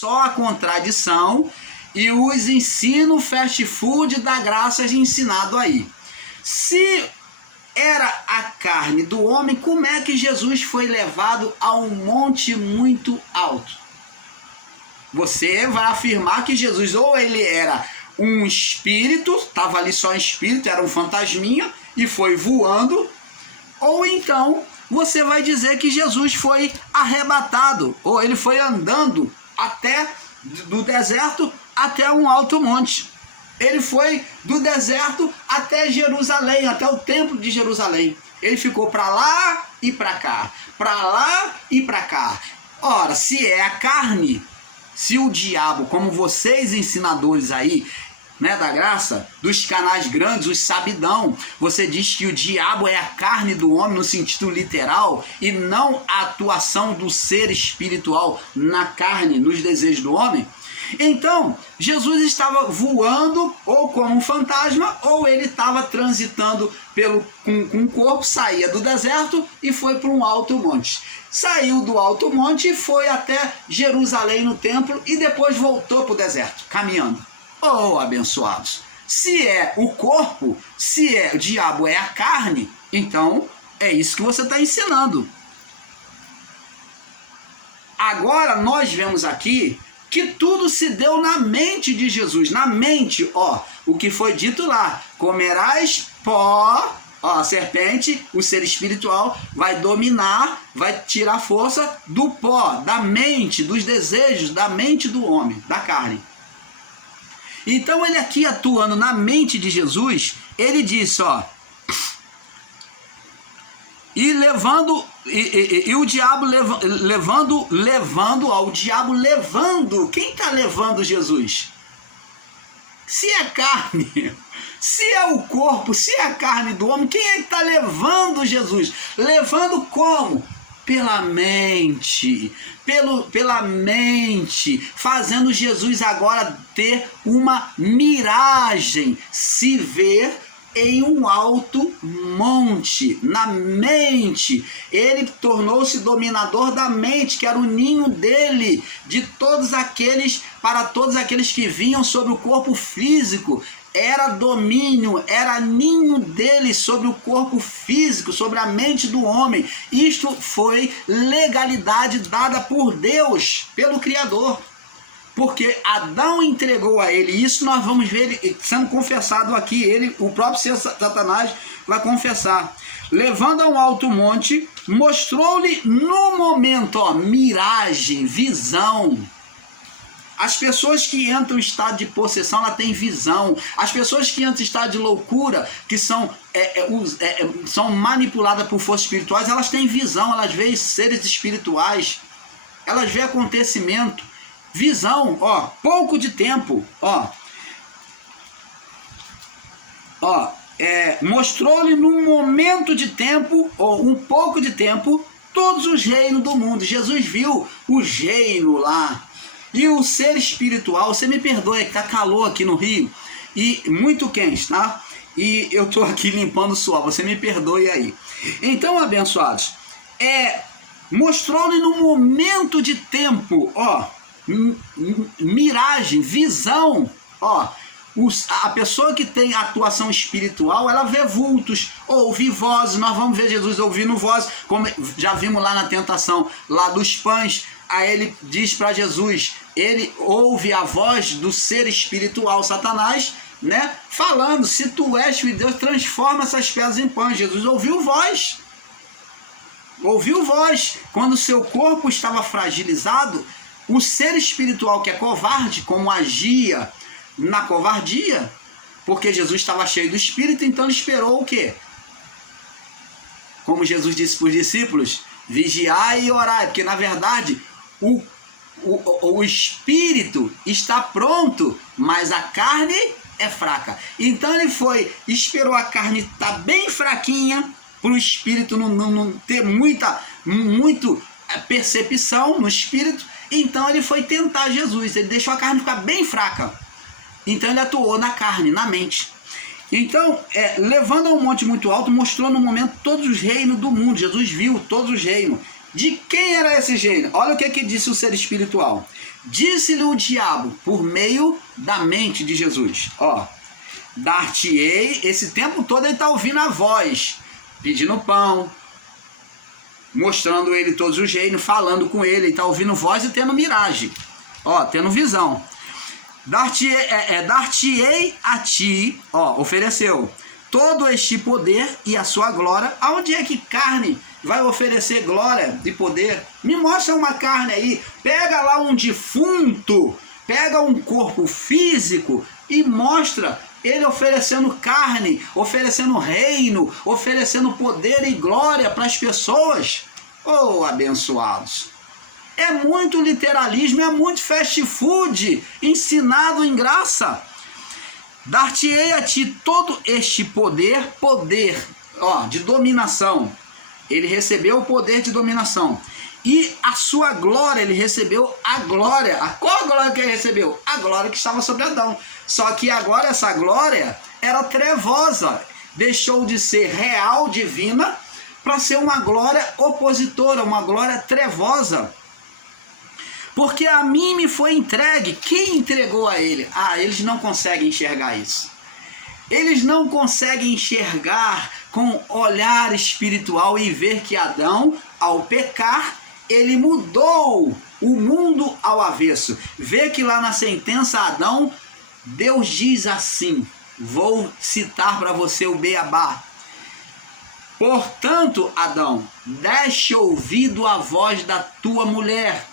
só a contradição e os ensinos fast food da graça ensinado aí. Se era a carne do homem, como é que Jesus foi levado a um monte muito alto? Você vai afirmar que Jesus ou ele era um espírito, estava ali só em espírito, era um fantasminha e foi voando, ou então você vai dizer que Jesus foi arrebatado, ou ele foi andando até do deserto até um alto monte. Ele foi do deserto até Jerusalém, até o templo de Jerusalém. Ele ficou para lá e para cá, para lá e para cá. Ora, se é a carne, se o diabo, como vocês ensinadores aí, né, da graça, dos canais grandes, os sabidão, você diz que o diabo é a carne do homem no sentido literal e não a atuação do ser espiritual na carne, nos desejos do homem. Então, Jesus estava voando ou como um fantasma, ou ele estava transitando com o corpo, saía do deserto e foi para um alto monte. Saiu do alto monte e foi até Jerusalém no templo e depois voltou para o deserto, caminhando. Oh, abençoados! Se é o corpo, se é o diabo é a carne, então é isso que você está ensinando. Agora nós vemos aqui que tudo se deu na mente de Jesus, na mente, ó, o que foi dito lá, comerás pó, ó, a serpente, o ser espiritual, vai dominar, vai tirar força do pó, da mente, dos desejos, da mente do homem, da carne. Então ele aqui atuando na mente de Jesus, ele disse, ó, e o diabo levando, quem está levando Jesus? Se é carne, se é o corpo, se é a carne do homem, quem é que está levando Jesus? Levando como? Pela mente, pela mente, fazendo Jesus agora ter uma miragem, se ver em um alto monte, na mente. Ele tornou-se dominador da mente, que era o ninho dele, de todos aqueles, para todos aqueles que vinham sobre o corpo físico. Era domínio, era ninho dele sobre o corpo físico, sobre a mente do homem. Isto foi legalidade dada por Deus, pelo Criador. Porque Adão entregou a ele, isso nós vamos ver ele sendo confessado aqui, ele, o próprio ser Satanás vai confessar. Levando a um alto monte, mostrou-lhe no momento, ó, miragem, visão. As pessoas que entram em estado de possessão, ela tem visão. As pessoas que entram em estado de loucura, que são manipuladas por forças espirituais, elas têm visão, elas veem seres espirituais, elas veem acontecimento. Visão, ó, pouco de tempo, mostrou-lhe num momento de tempo, ou um pouco de tempo, todos os reinos do mundo. Jesus viu o reino lá. E o ser espiritual, você me perdoe, que tá calor aqui no Rio, e muito quente, tá? E eu tô aqui limpando o suor, você me perdoe aí. Então, abençoados, mostrou-lhe no momento de tempo, ó, miragem, visão, ó, a pessoa que tem atuação espiritual, ela vê vultos, ouve vozes. Nós vamos ver Jesus ouvindo vozes, como já vimos lá na tentação, lá dos pães. Aí ele diz para Jesus, ele ouve a voz do ser espiritual, Satanás, né, falando, se tu és filho de Deus, transforma essas pedras em pães. Jesus ouviu voz. Ouviu voz. Quando o seu corpo estava fragilizado, o ser espiritual que é covarde, como agia na covardia, porque Jesus estava cheio do Espírito, então ele esperou o quê? Como Jesus disse para os discípulos, vigiai e orai, porque na verdade o Espírito está pronto, mas a carne é fraca. Então ele esperou a carne estar bem fraquinha, para o Espírito não ter muita percepção no Espírito. Então ele foi tentar Jesus, ele deixou a carne ficar bem fraca. Então ele atuou na carne, na mente. Então, levando a um monte muito alto, mostrou no momento todos os reinos do mundo. Jesus viu todos os reinos. De quem era esse reino? Olha o que disse o ser espiritual. Disse-lhe o diabo, por meio da mente de Jesus. Ó, dar-te-ei, esse tempo todo ele está ouvindo a voz, pedindo pão, mostrando ele todos os reinos, falando com ele, está ouvindo voz e tendo miragem, ó, tendo visão. Dar-te-ei a ti, ó, ofereceu todo este poder e a sua glória. Aonde é que carne vai oferecer glória e poder? Me mostra uma carne aí, pega lá um defunto, pega um corpo físico e mostra ele oferecendo carne, oferecendo reino, oferecendo poder e glória para as pessoas. Oh, abençoados! É muito literalismo, é muito fast food ensinado em graça. Dar-te-ei a ti todo este poder, ó, de dominação. Ele recebeu o poder de dominação. E a sua glória, ele recebeu a glória. Qual a glória que ele recebeu? A glória que estava sobre Adão. Só que agora essa glória era trevosa. Deixou de ser real, divina, para ser uma glória opositora, uma glória trevosa. Porque a mim me foi entregue. Quem entregou a ele? Ah, eles não conseguem enxergar isso. Eles não conseguem enxergar com olhar espiritual e ver que Adão, ao pecar, ele mudou o mundo ao avesso. Vê que lá na sentença Adão, Deus diz assim, vou citar para você o beabá. Portanto, Adão, deste ouvido à voz da tua mulher,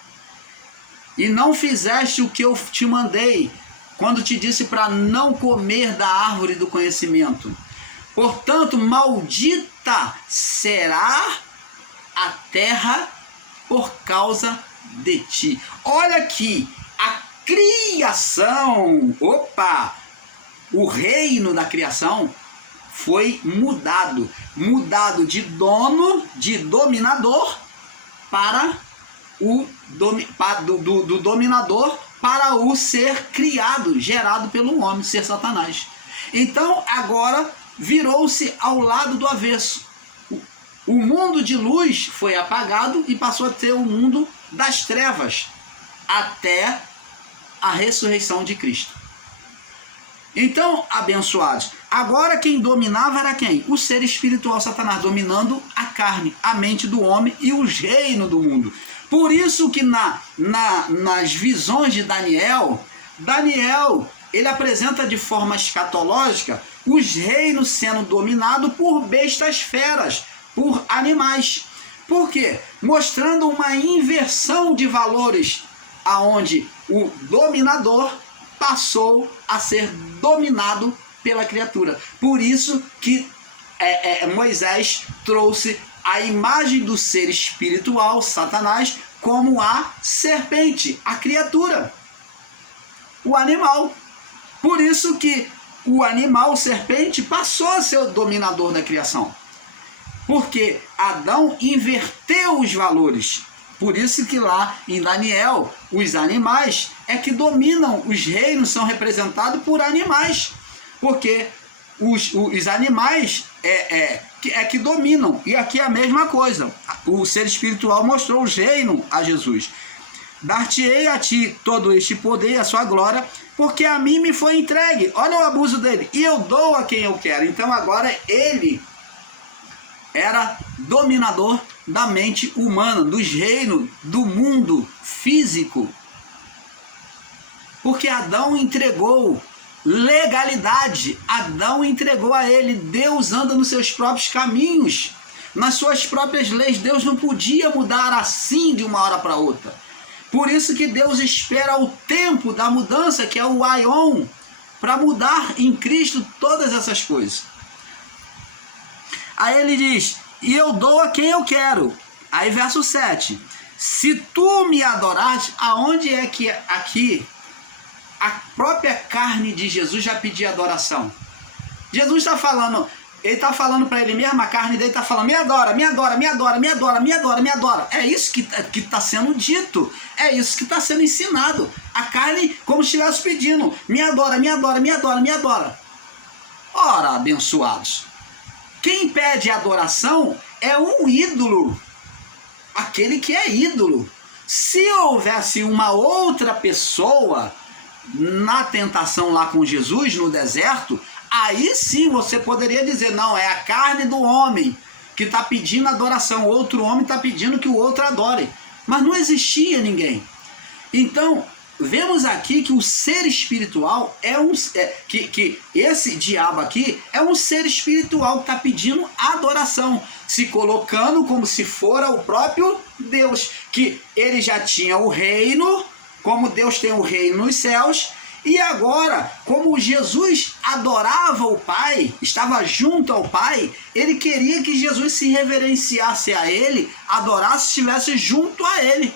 e não fizeste o que eu te mandei, quando te disse para não comer da árvore do conhecimento. Portanto, maldita será a terra por causa de ti. Olha aqui, a criação, o reino da criação foi mudado de dono, de dominador, para do dominador para o ser criado, gerado pelo homem, ser Satanás. Então agora virou-se ao lado do avesso. O mundo de luz foi apagado e passou a ter o mundo das trevas até a ressurreição de Cristo. Então, abençoados, agora quem dominava era quem? O ser espiritual Satanás, dominando a carne, a mente do homem e os reinos do mundo. Por isso que nas visões de Daniel, ele apresenta de forma escatológica os reinos sendo dominados por bestas feras, por animais. Por quê? Mostrando uma inversão de valores, aonde o dominador passou a ser dominado pela criatura. Por isso que Moisés trouxe a imagem do ser espiritual, Satanás, como a serpente, a criatura, o animal. Por isso que o animal, serpente, passou a ser o dominador da criação. Porque Adão inverteu os valores. Por isso que lá em Daniel, os animais é que dominam, os reinos são representados por animais. Porque os animais que dominam. E aqui é a mesma coisa. O ser espiritual mostrou os reinos a Jesus. Dar-te-ei a ti todo este poder e a sua glória, porque a mim me foi entregue. Olha o abuso dele. E eu dou a quem eu quero. Então agora ele era dominador da mente humana, dos reinos, do mundo físico. Porque Adão entregou legalidade, Adão entregou a ele. Deus anda nos seus próprios caminhos, nas suas próprias leis. Deus não podia mudar assim de uma hora para outra. Por isso que Deus espera o tempo da mudança, que é o aion, para mudar em Cristo todas essas coisas. Aí ele diz, e eu dou a quem eu quero. Aí verso 7, se tu me adorares, aonde é que aqui a própria carne de Jesus já pedia adoração? Jesus está falando, ele está falando para ele mesmo, a carne dele está falando, me adora, me adora, me adora, me adora, me adora, me adora. É isso que está sendo dito, é isso que está sendo ensinado. A carne como se estivesse pedindo, me adora, me adora, me adora, me adora. Ora, abençoados, quem pede adoração é um ídolo. aquele que é ídolo. Se houvesse uma outra pessoa na tentação lá com Jesus no deserto, aí sim você poderia dizer, não, é a carne do homem que está pedindo adoração, outro homem está pedindo que o outro adore. Mas não existia ninguém. Então, vemos aqui que o ser espiritual que esse diabo aqui é um ser espiritual que está pedindo adoração, se colocando como se fora o próprio Deus, que ele já tinha o reino, como Deus tem o reino nos céus, e agora, como Jesus adorava o Pai, estava junto ao Pai, ele queria que Jesus se reverenciasse a ele, adorasse, estivesse junto a ele.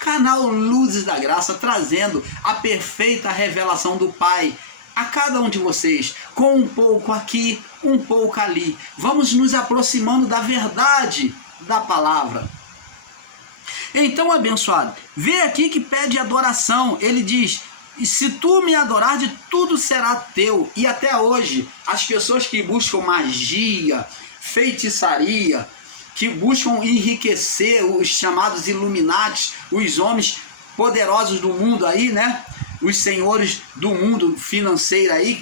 Canal Luzes da Graça, trazendo a perfeita revelação do Pai a cada um de vocês, com um pouco aqui, um pouco ali. Vamos nos aproximando da verdade da palavra. Então, abençoado, vê aqui que pede adoração. Ele diz, se tu me adorares, tudo será teu. E até hoje, as pessoas que buscam magia, feitiçaria, que buscam enriquecer os chamados Illuminatis, os homens poderosos do mundo aí, né? Os senhores do mundo financeiro aí,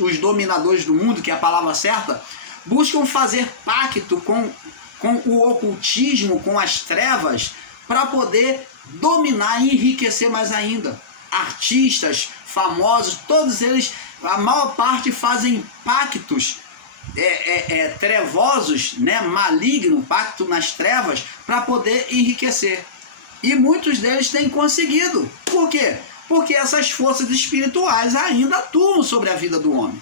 os dominadores do mundo, que é a palavra certa, buscam fazer pacto com o ocultismo, com as trevas, para poder dominar e enriquecer mais ainda. Artistas famosos, todos eles, a maior parte fazem pactos trevosos, né, maligno, pacto nas trevas, para poder enriquecer. E muitos deles têm conseguido. Por quê? Porque essas forças espirituais ainda atuam sobre a vida do homem.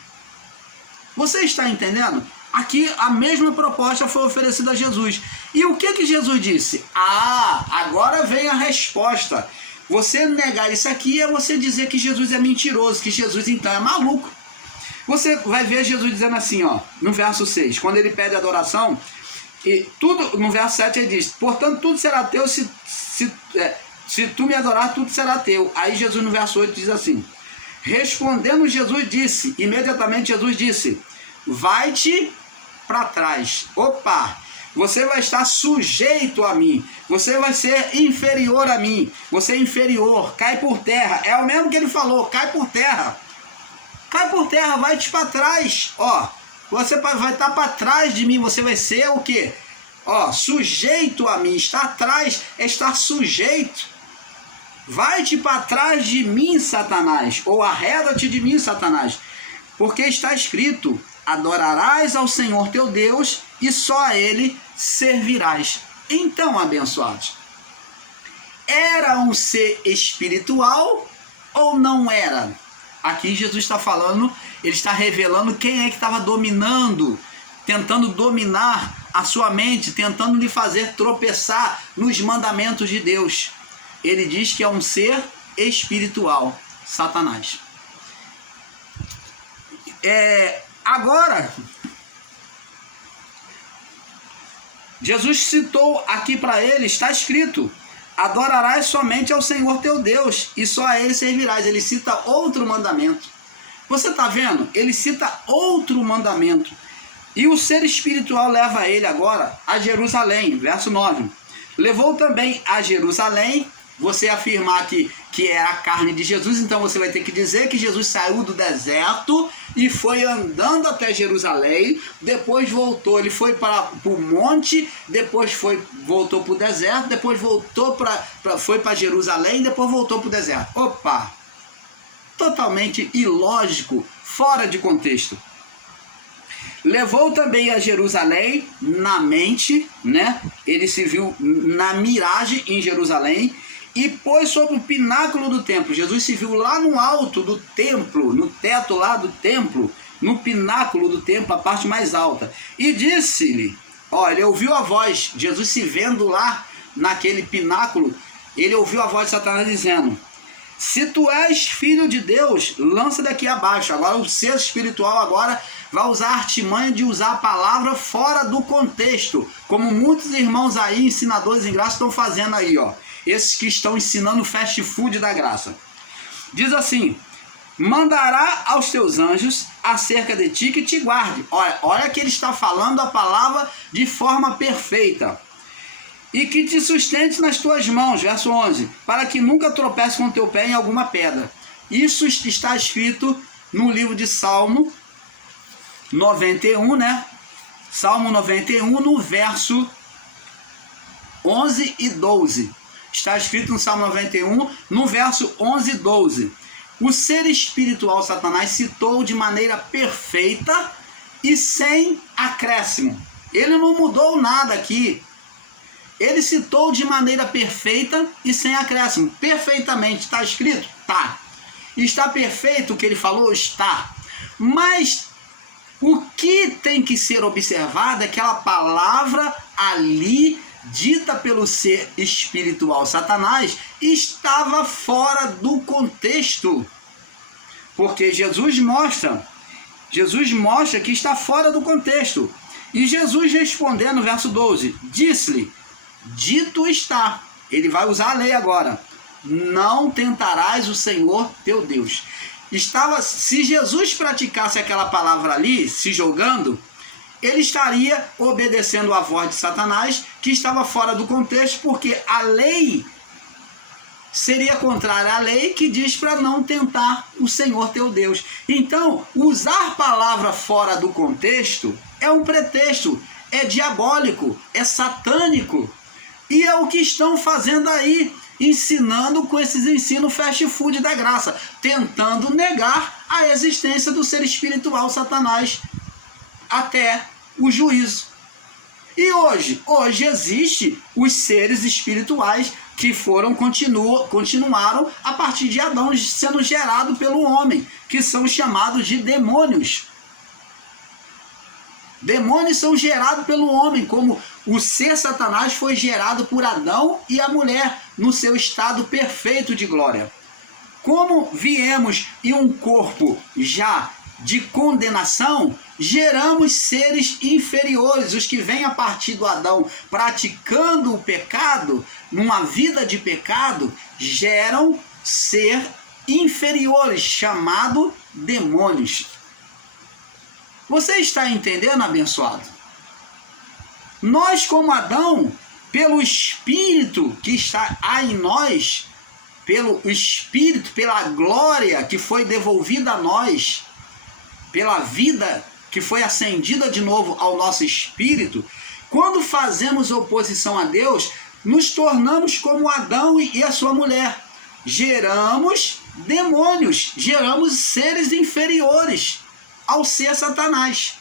Você está entendendo? Aqui a mesma proposta foi oferecida a Jesus. E o que Jesus disse? Agora vem a resposta. Você negar isso aqui é você dizer que Jesus é mentiroso, que Jesus então é maluco. Você vai ver Jesus dizendo assim, ó, no verso 6, quando ele pede adoração, e tudo, no verso 7 ele diz, portanto tudo será teu se tu me adorar, tudo será teu. Aí Jesus no verso 8 diz assim, respondendo Jesus disse, imediatamente Jesus disse, vai-te para trás. Opa, você vai estar sujeito a mim, você vai ser inferior a mim, você é inferior, cai por terra. É o mesmo que ele falou, cai por terra. Cai por terra, vai-te para trás, ó, você vai estar para trás de mim, você vai ser o quê? Ó, sujeito a mim, estar atrás é estar sujeito. Vai-te para trás de mim, Satanás, ou arreda-te de mim, Satanás, porque está escrito, adorarás ao Senhor teu Deus e só a Ele servirás. Então, abençoados, era um ser espiritual ou não era? Aqui Jesus está falando, ele está revelando quem é que estava dominando, tentando dominar a sua mente, tentando lhe fazer tropeçar nos mandamentos de Deus. Ele diz que é um ser espiritual, Satanás. Agora, Jesus citou aqui para ele, está escrito, adorarás somente ao Senhor teu Deus, e só a Ele servirás. Ele cita outro mandamento. Você está vendo? Ele cita outro mandamento. E o ser espiritual leva ele agora a Jerusalém, verso 9. Levou também a Jerusalém, você afirmar que é a carne de Jesus, então você vai ter que dizer que Jesus saiu do deserto e foi andando até Jerusalém, depois voltou, ele foi para o monte, depois voltou para o deserto, depois foi para Jerusalém, depois voltou para o deserto. Opa! Totalmente ilógico, fora de contexto. Levou também a Jerusalém na mente, né? Ele se viu na miragem em Jerusalém, e pôs sobre o pináculo do templo. Jesus se viu lá no alto do templo, no teto lá do templo, no pináculo do templo, a parte mais alta. E disse-lhe, ó, ele ouviu a voz, Jesus se vendo lá naquele pináculo, ele ouviu a voz de Satanás dizendo, se tu és filho de Deus, lança daqui abaixo. Agora o ser espiritual agora vai usar a artimanha de usar a palavra fora do contexto, como muitos irmãos aí, ensinadores em graça, estão fazendo aí, ó. Esses que estão ensinando o fast food da graça. Diz assim, mandará aos teus anjos acerca de ti que te guarde. Olha que ele está falando a palavra de forma perfeita. e que te sustente nas tuas mãos, verso 11, para que nunca tropece com teu pé em alguma pedra. Isso está escrito no livro de Salmo 91, né? Salmo 91, no verso 11 e 12. Está escrito no Salmo 91, no verso 11 e 12. O ser espiritual Satanás citou de maneira perfeita e sem acréscimo. Ele não mudou nada aqui. Ele citou de maneira perfeita e sem acréscimo. Perfeitamente. Está escrito? Tá. Está perfeito o que ele falou? Está. Mas o que tem que ser observado é aquela palavra ali dita pelo ser espiritual Satanás estava fora do contexto. Porque Jesus mostra que está fora do contexto. E Jesus respondendo no verso 12, disse-lhe, dito está, ele vai usar a lei agora, não tentarás o Senhor teu Deus. Se Jesus praticasse aquela palavra ali, se jogando, ele estaria obedecendo a voz de Satanás, que estava fora do contexto, porque a lei seria contrária à lei que diz para não tentar o Senhor teu Deus. Então, usar palavra fora do contexto é um pretexto, é diabólico, é satânico. E é o que estão fazendo aí, ensinando com esses ensinos fast food da graça, tentando negar a existência do ser espiritual Satanás até o juízo. E hoje existe os seres espirituais que continuaram a partir de Adão sendo gerado pelo homem, que são chamados de demônios. Demônios são gerados pelo homem, como o ser Satanás foi gerado por Adão e a mulher, no seu estado perfeito de glória. Como viemos em um corpo já de condenação, geramos seres inferiores, os que vêm a partir do Adão praticando o pecado, numa vida de pecado, geram ser inferiores, chamado demônios. Você está entendendo, abençoado? Nós, como Adão, pelo Espírito que está em nós, pelo Espírito, pela glória que foi devolvida a nós, pela vida que foi acendida de novo ao nosso espírito, quando fazemos oposição a Deus, nos tornamos como Adão e a sua mulher. Geramos demônios, geramos seres inferiores ao ser Satanás.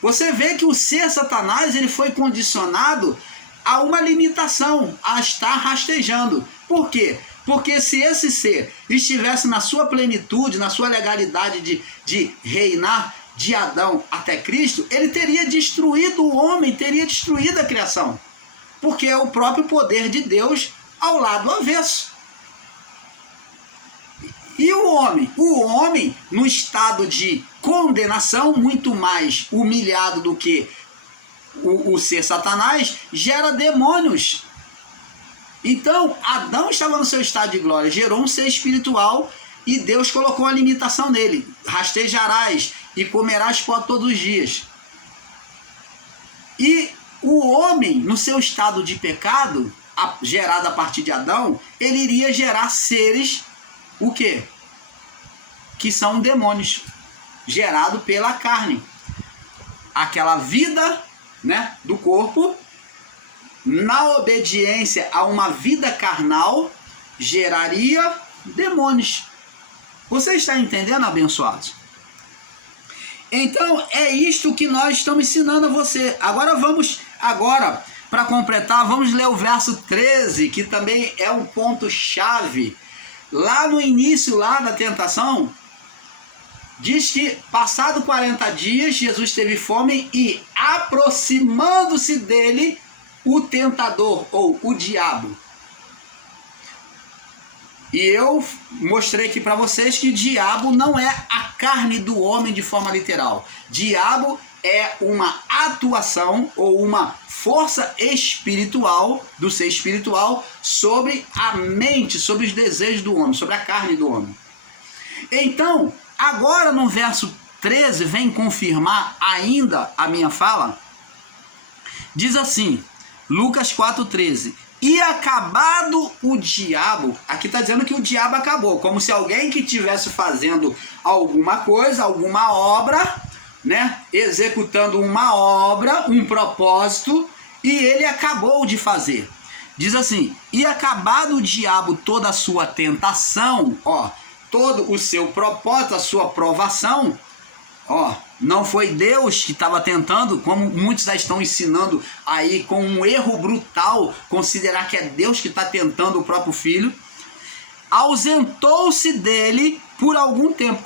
Você vê que o ser Satanás ele foi condicionado a uma limitação, a estar rastejando. Por quê? Porque se esse ser estivesse na sua plenitude, na sua legalidade de reinar de Adão até Cristo, ele teria destruído o homem, teria destruído a criação. Porque é o próprio poder de Deus ao lado avesso. E o homem no estado de condenação, muito mais humilhado do que o ser Satanás, gera demônios. Então, Adão estava no seu estado de glória, gerou um ser espiritual e Deus colocou a limitação nele. Rastejarás e comerás pó todos os dias. E o homem, no seu estado de pecado, gerado a partir de Adão, ele iria gerar seres, o quê? Que são demônios, gerado pela carne. Aquela vida, né, do corpo, na obediência a uma vida carnal, geraria demônios. Você está entendendo, abençoados? Então, é isto que nós estamos ensinando a você. Agora, para completar, vamos ler o verso 13, que também é um ponto-chave. Lá no início lá da tentação, diz que, passado 40 dias, Jesus teve fome e, aproximando-se dele, o tentador, ou o diabo. E eu mostrei aqui para vocês que diabo não é a carne do homem de forma literal. Diabo é uma atuação ou uma força espiritual, do ser espiritual, sobre a mente, sobre os desejos do homem, sobre a carne do homem. Então, agora no verso 13, vem confirmar ainda a minha fala. Diz assim: Lucas 4,13. E acabado o diabo, aqui está dizendo que o diabo acabou, como se alguém que estivesse fazendo alguma coisa, alguma obra, né, executando uma obra, um propósito, e ele acabou de fazer. Diz assim, e acabado o diabo toda a sua tentação, ó, todo o seu propósito, a sua provação, ó, não foi Deus que estava tentando, como muitos já estão ensinando aí com um erro brutal, considerar que é Deus que está tentando o próprio filho, ausentou-se dele por algum tempo.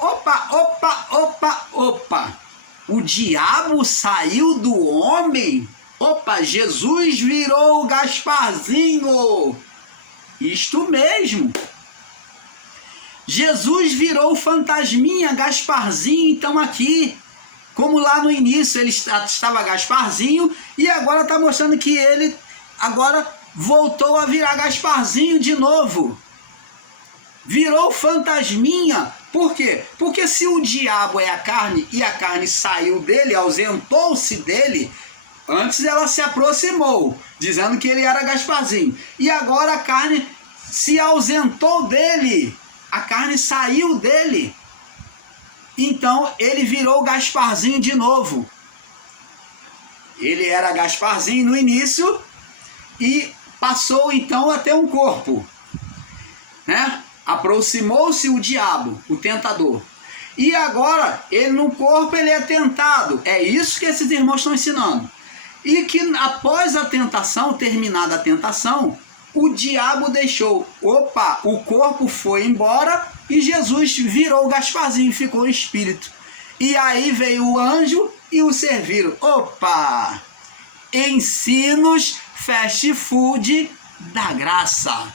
Opa, o diabo saiu do homem? Opa, Jesus virou o Gasparzinho. Isto mesmo. Jesus virou o fantasminha, Gasparzinho, então aqui. Como lá no início ele estava Gasparzinho e agora está mostrando que ele agora voltou a virar Gasparzinho de novo. Virou fantasminha. Por quê? Porque se o diabo é a carne e a carne saiu dele, ausentou-se dele, antes ela se aproximou, dizendo que ele era Gasparzinho. E agora a carne se ausentou dele. A carne saiu dele. Então ele virou Gasparzinho de novo. Ele era Gasparzinho no início e passou então a ter um corpo, né? Aproximou-se o diabo, o tentador. E agora, ele no corpo ele é tentado. É isso que esses irmãos estão ensinando. E que após a tentação, terminada a tentação, o diabo deixou. Opa, o corpo foi embora e Jesus virou o Gasparzinho, ficou o espírito. E aí veio o anjo e o serviram. Opa! Ensinos fast food da graça.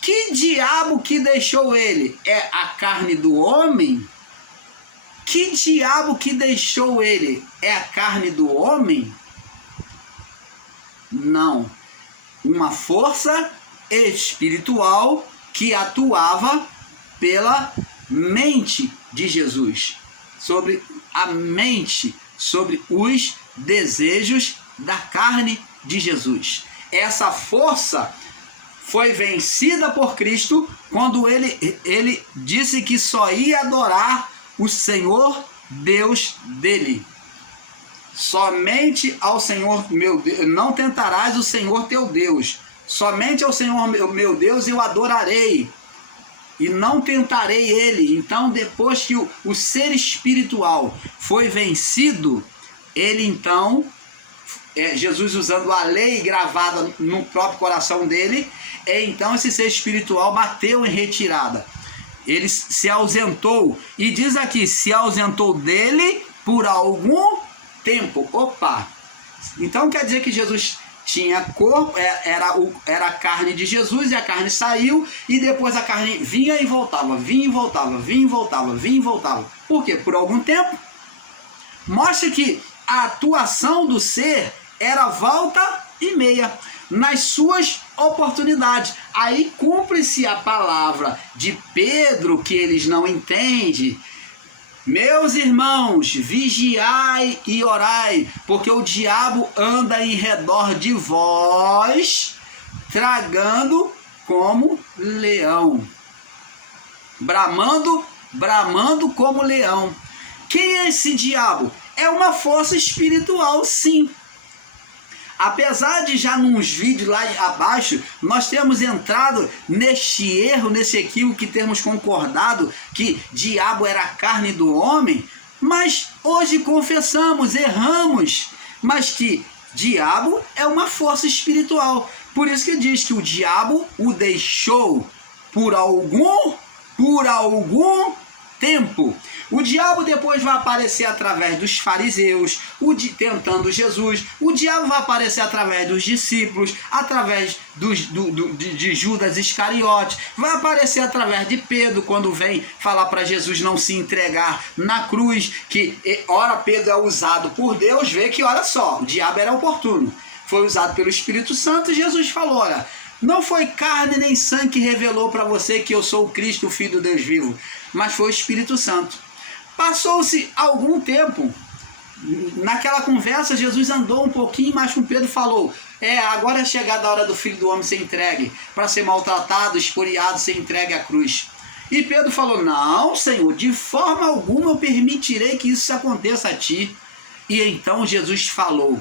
Que diabo que deixou ele? É a carne do homem? Que diabo que deixou ele? É a carne do homem? Não. Uma força espiritual que atuava pela mente de Jesus. Sobre a mente, sobre os desejos da carne de Jesus. Essa força foi vencida por Cristo quando ele disse que só ia adorar o Senhor Deus dele. Somente ao Senhor meu Deus, não tentarás o Senhor teu Deus. Somente ao Senhor meu Deus eu adorarei. E não tentarei ele. Então depois que o ser espiritual foi vencido, ele então, Jesus usando a lei gravada no próprio coração dele, então esse ser espiritual bateu em retirada. Ele se ausentou. E diz aqui, se ausentou dele por algum tempo. Opa! Então quer dizer que Jesus tinha corpo, era a carne de Jesus, e a carne saiu, e depois a carne vinha e voltava, vinha e voltava, vinha e voltava, vinha e voltava. Por quê? Por algum tempo. Mostra que a atuação do ser era volta e meia, nas suas oportunidades. Aí cumpre-se a palavra de Pedro, que eles não entendem. Meus irmãos, vigiai e orai, porque o diabo anda em redor de vós, tragando como leão. Bramando como leão. Quem é esse diabo? É uma força espiritual, sim. Apesar de já nos vídeos lá abaixo, nós temos entrado neste erro, nesse equívoco, que temos concordado que diabo era a carne do homem, mas hoje confessamos, erramos, mas que diabo é uma força espiritual. Por isso que diz que o diabo o deixou por algum tempo. O diabo depois vai aparecer através dos fariseus, tentando Jesus. O diabo vai aparecer através dos discípulos, através de Judas Iscariote. Vai aparecer através de Pedro, quando vem falar para Jesus não se entregar na cruz. Que ora Pedro é usado por Deus, vê que olha só, o diabo era oportuno. Foi usado pelo Espírito Santo e Jesus falou, olha, não foi carne nem sangue que revelou para você que eu sou o Cristo, o Filho do Deus vivo, mas foi o Espírito Santo. Passou-se algum tempo naquela conversa, Jesus andou um pouquinho mais com Pedro e falou: agora é chegada a hora do Filho do Homem ser entregue, para ser maltratado, espoliado, ser entregue à cruz. E Pedro falou: não, Senhor, de forma alguma eu permitirei que isso aconteça a ti. E então Jesus falou: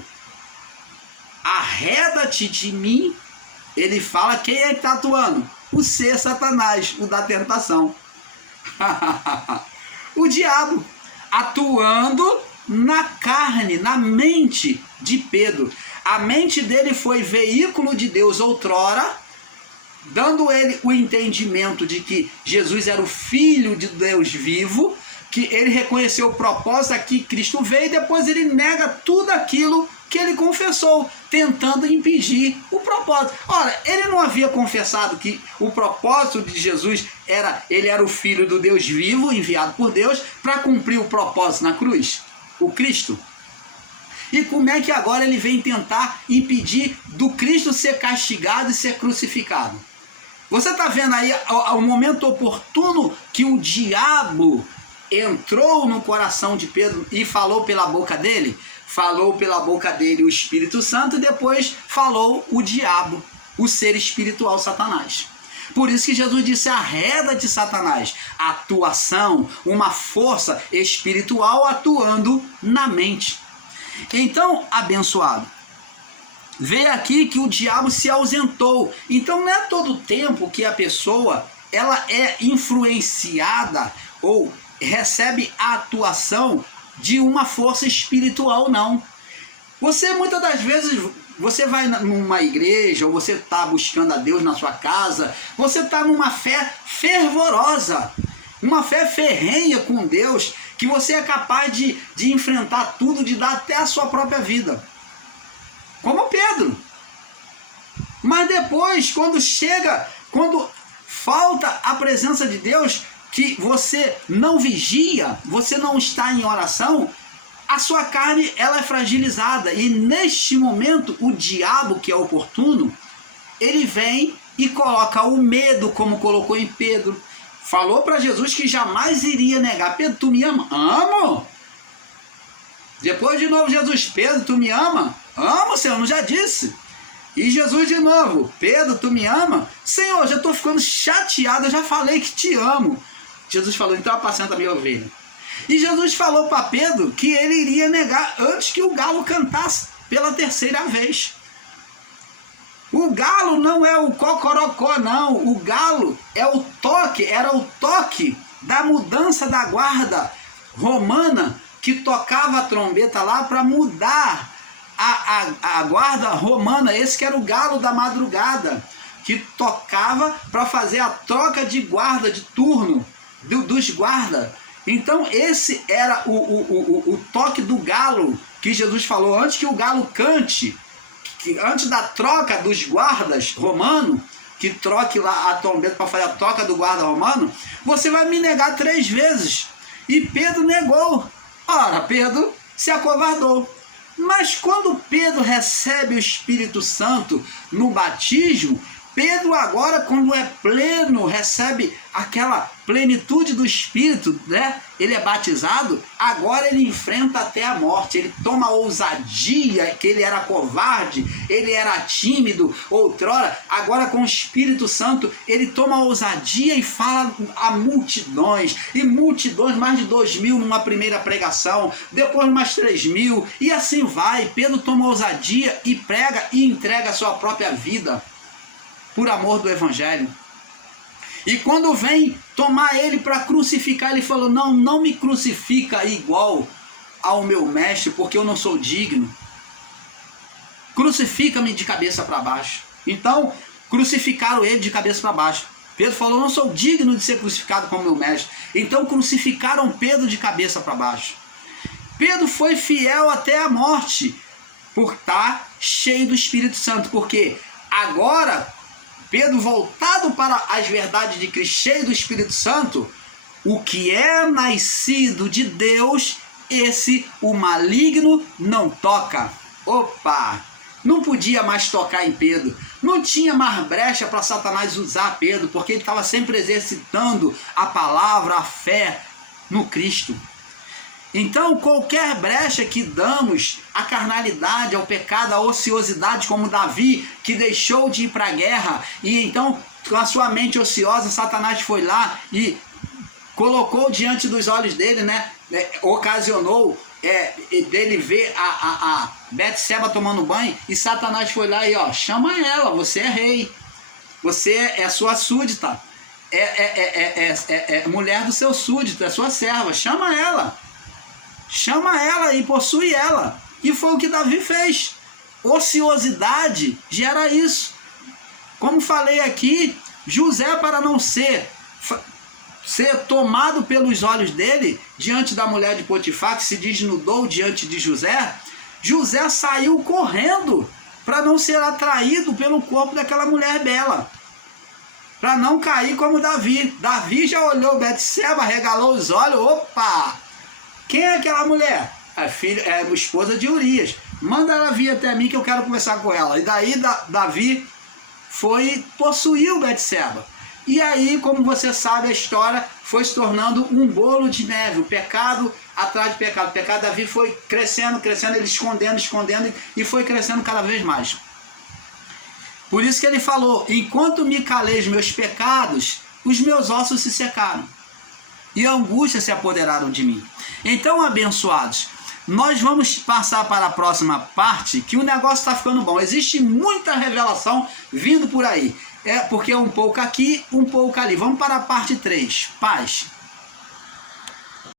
arreda-te de mim. Ele fala: quem é que está atuando? O ser Satanás, o da tentação. O diabo atuando na carne, na mente de Pedro. A mente dele foi veículo de Deus outrora, dando ele o entendimento de que Jesus era o Filho de Deus vivo, que ele reconheceu o propósito a que Cristo veio, e depois ele nega tudo aquilo que ele confessou, tentando impedir o propósito. Ora, ele não havia confessado que o propósito de Jesus ele era o Filho do Deus vivo, enviado por Deus, para cumprir o propósito na cruz, o Cristo. E como é que agora ele vem tentar impedir do Cristo ser castigado e ser crucificado? Você está vendo aí o momento oportuno que o diabo entrou no coração de Pedro e falou pela boca dele? Falou pela boca dele o Espírito Santo e depois falou o diabo, o ser espiritual Satanás. Por isso que Jesus disse: arreda-te, Satanás. Atuação, uma força espiritual atuando na mente. Então, abençoado, vê aqui que o diabo se ausentou. Então não é todo tempo que a pessoa ela é influenciada ou recebe a atuação de uma força espiritual, não. Você muitas das vezes, você vai numa igreja, ou você está buscando a Deus na sua casa, você está numa fé fervorosa, uma fé ferrenha com Deus, que você é capaz de enfrentar tudo, de dar até a sua própria vida. Como Pedro. Mas depois, quando falta a presença de Deus, que você não vigia, você não está em oração, a sua carne ela é fragilizada. E neste momento, o diabo, que é oportuno, ele vem e coloca o medo, como colocou em Pedro. Falou para Jesus que jamais iria negar. Pedro, tu me ama? Amo! Depois de novo, Jesus: Pedro, tu me ama? Amo, Senhor, não já disse. E Jesus de novo: Pedro, tu me ama? Senhor, já estou ficando chateado, eu já falei que te amo. Jesus falou: então apacenta a minha ovelha. E Jesus falou para Pedro que ele iria negar antes que o galo cantasse pela terceira vez. O galo não é o cocorocó, não. O galo é o toque, era o toque da mudança da guarda romana, que tocava a trombeta lá para mudar a guarda romana. Esse que era o galo da madrugada, que tocava para fazer a troca de guarda, de turno dos guardas. Então esse era o toque do galo que Jesus falou: antes que o galo cante, antes da troca dos guardas romanos, que troque lá a trombeta para fazer a troca do guarda romano, você vai me negar 3 vezes. E Pedro negou. Ora, Pedro se acovardou. Mas quando Pedro recebe o Espírito Santo no batismo, Pedro agora, quando é pleno, recebe aquela plenitude do Espírito, né? Ele é batizado, agora ele enfrenta até a morte. Ele toma a ousadia, que ele era covarde, ele era tímido outrora. Agora com o Espírito Santo, ele toma a ousadia e fala a multidões. E multidões, mais de 2.000 numa primeira pregação, depois mais 3.000, e assim vai. Pedro toma a ousadia e prega e entrega a sua própria vida por amor do Evangelho. E quando vem tomar ele para crucificar, ele falou: não me crucifica igual ao meu mestre, porque eu não sou digno. Crucifica-me de cabeça para baixo. Então, crucificaram ele de cabeça para baixo. Pedro falou: não sou digno de ser crucificado como meu mestre. Então, crucificaram Pedro de cabeça para baixo. Pedro foi fiel até a morte, por estar cheio do Espírito Santo, porque agora Pedro, voltado para as verdades de Cristo, cheio do Espírito Santo, o que é nascido de Deus, esse o maligno não toca. Opa! Não podia mais tocar em Pedro. Não tinha mais brecha para Satanás usar Pedro, porque ele estava sempre exercitando a palavra, a fé no Cristo. Então, qualquer brecha que damos à carnalidade, ao pecado, à ociosidade, como Davi, que deixou de ir para a guerra, e então, com a sua mente ociosa, Satanás foi lá e colocou diante dos olhos dele, né? Ocasionou dele ver a Betseba tomando banho, e Satanás foi lá e, ó, chama ela, você é rei, você é sua súdita, mulher do seu súdito, é sua serva, chama ela e possui ela. E foi o que Davi fez. Ociosidade gera isso. Como falei aqui, José, para não ser tomado pelos olhos dele, diante da mulher de Potifar, que se desnudou diante de José, José saiu correndo para não ser atraído pelo corpo daquela mulher bela, para não cair como Davi. Davi já olhou Betseba, regalou os olhos, opa! Quem é aquela mulher? É a esposa de Urias. Manda ela vir até mim que eu quero conversar com ela. E daí Davi possuiu Betseba. E aí, como você sabe, a história foi se tornando um bolo de neve. O pecado atrás de pecado. O pecado de Davi foi crescendo, ele escondendo e foi crescendo cada vez mais. Por isso que ele falou, enquanto me calei os meus pecados, os meus ossos se secaram. E a angústia se apoderaram de mim. Então, abençoados, nós vamos passar para a próxima parte, que o negócio está ficando bom. Existe muita revelação vindo por aí. Porque é um pouco aqui, um pouco ali. Vamos para a parte 3. Paz.